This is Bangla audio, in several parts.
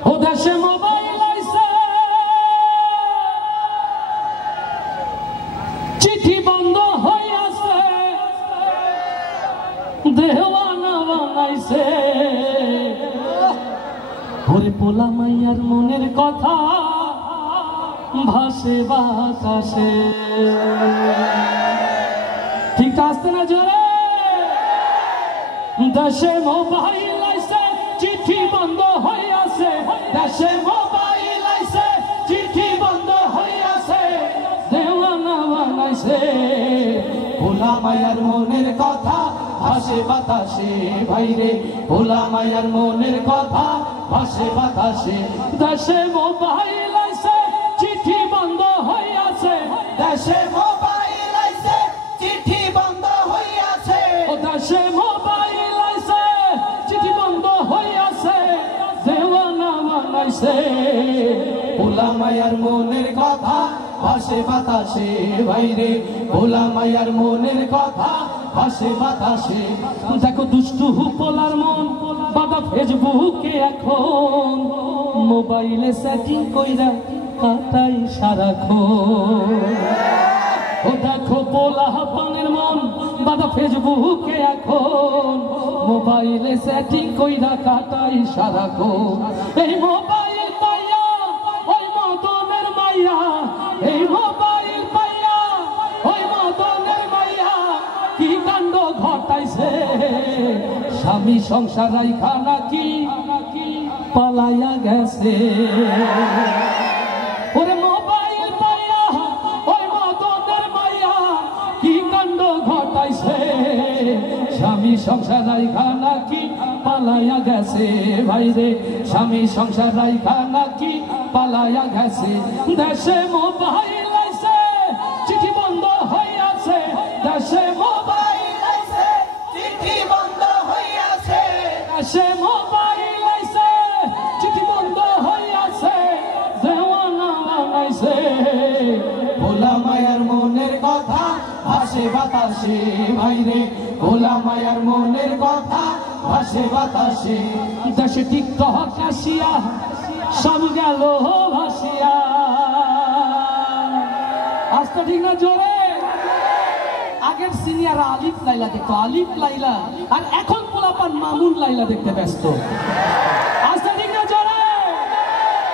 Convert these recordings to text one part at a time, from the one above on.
ও দেশে মোবাইল আইছে, চিঠি বন্ধ হইয়াছে, দেওয়ানা বানাইছে। ওরে পোলা মাইয়ার মনের কথা ভাসে বাতাসে। ঠিক আসতে না জোরে? দেশে মোবাইল আইছে, চিঠি বন্ধ হইয়াছে, দেশে মোবাইল আইছে, চিঠি বন্ধ হইয়াছে, দেওয়ানা বানাইছে। ভোলা মায়ার মনের কথা ভাসে বাতাসে, ভাইরে ভোলা মায়ার মনের কথা ভাসে বাতাসে। দেশে মোবাইল আইছে, চিঠি বন্ধ হইয়াছে, দেশে মোবাইল আইছে, চিঠি বন্ধ হইয়াছে, ও দেশে মোবাইল আইছে, চিঠি বন্ধ হইয়াছে, দেওয়ানা বানাইছে। ভোলা মায়ার মনের কথা ভাসে বাতাসে, ভাইরে ভোলা মায়ার মনের কথা ভাসে বাতাসে। দেখো দুষ্টু পোলার মন বাবা ফেসবুকে এখন মোবাইলে সেটিং কইরা কাটাই সারাক্ষণ। ও দেখো পোলা পানের মন বাবা ফেসবুকে এখন মোবাইলে সেটিং কইরা কাটাই সারাক্ষণ। এই মোবাইল পাইয়া ওই মদনের মাইয়া, এই মোবাইল পাইয়া ওই মদনের মাইয়া কি কাণ্ড ঘটাইছে। স্বামী সংসার রাইখা নাকি পালাইয়া গেছে। ওরে মোবাইল পাইয়া ওই মদনের মাইয়া কি কাণ্ড ঘটাইছে। স্বামী সংসার রাইখা নাকি পালাইয়া গেছে, ভাইরে স্বামী সংসার রাইখা নাকি পালাইয়া গেছে। দেশে মোবাইল আইছে, চিঠি বন্ধ হইয়াছে, দেশে মোবাইল আইছে, চিঠি বন্ধ হইয়াছে, দেশে মোবাইল আইছে, চিঠি বন্ধ হইয়াছে, দেওয়ানা বানাইছে। ভোলা মায়ার মনের কথা ভাসে বাতাসে, ভাইরে ভোলা মায়ার মনের কথা ভাসে বাতাসে। দেশে টিকটক আসিয়া সব গেল ভাসিয়া। আস্তে ঠিক না জোরে? আগের সিনিয়র আলিফ লাইলা দেখতো, আলিফ লাইলা, আর এখন পোলাপান মামুন লাইলা দেখতে ব্যস্ত। আস্তে ঠিক না জোরে?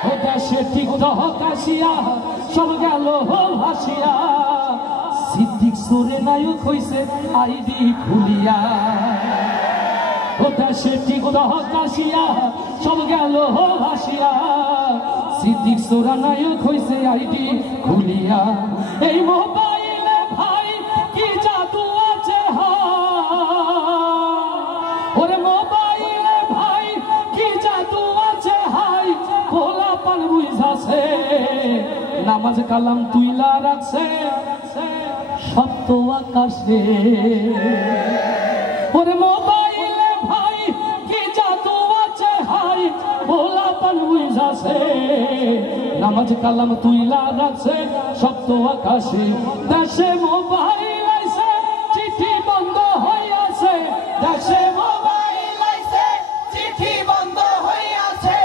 ও দেশে টিকটক আসিয়া সব গেল ভাসিয়া। সিদ্দিক সোরে নায়ক হইছে আইডি খুলিয়া। ও দেশে টিকটক আসিয়া সব গেল ভাসিয়া। সিদ্দিক সোরা নায়ক হইছে আইডি খুলিয়া। এই মোবাইলে ভাই কি জাদু আছে, ওরে মোবাইলে ভাই কি জাদু আছে, হাই ভোলা পান বুঝাছে। নামাজ কালাম তুইলা রাখছে সপ্ত আকাশে। ওরে মোবাইলে ভাই কি জাদু আছে, হাই ভোলা পান বুঝাছে। নামাজ কালাম তুইলা রাখছে সপ্ত আকাশে। দেশে মোবাইল আইছে, চিঠি বন্ধ হইয়াছে, দেশে মোবাইল আইছে, চিঠি বন্ধ হইয়াছে,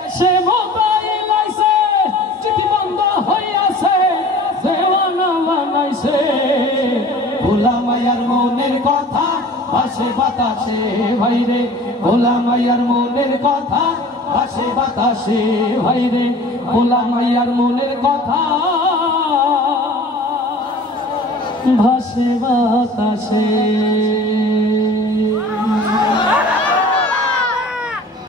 দেশে মোবাইল আইছে, চিঠি বন্ধ হইয়াছে, দেওয়ানা বানাইছে। ভোলা মায়ার মনের কথা ভাসে বাতাসে, ভাইরে ভোলা মায়ার মনের কথা ভাসে বাতাসে, ভাইরে ভোলা মায়ার মনের কথা ভাসে বাতাসে।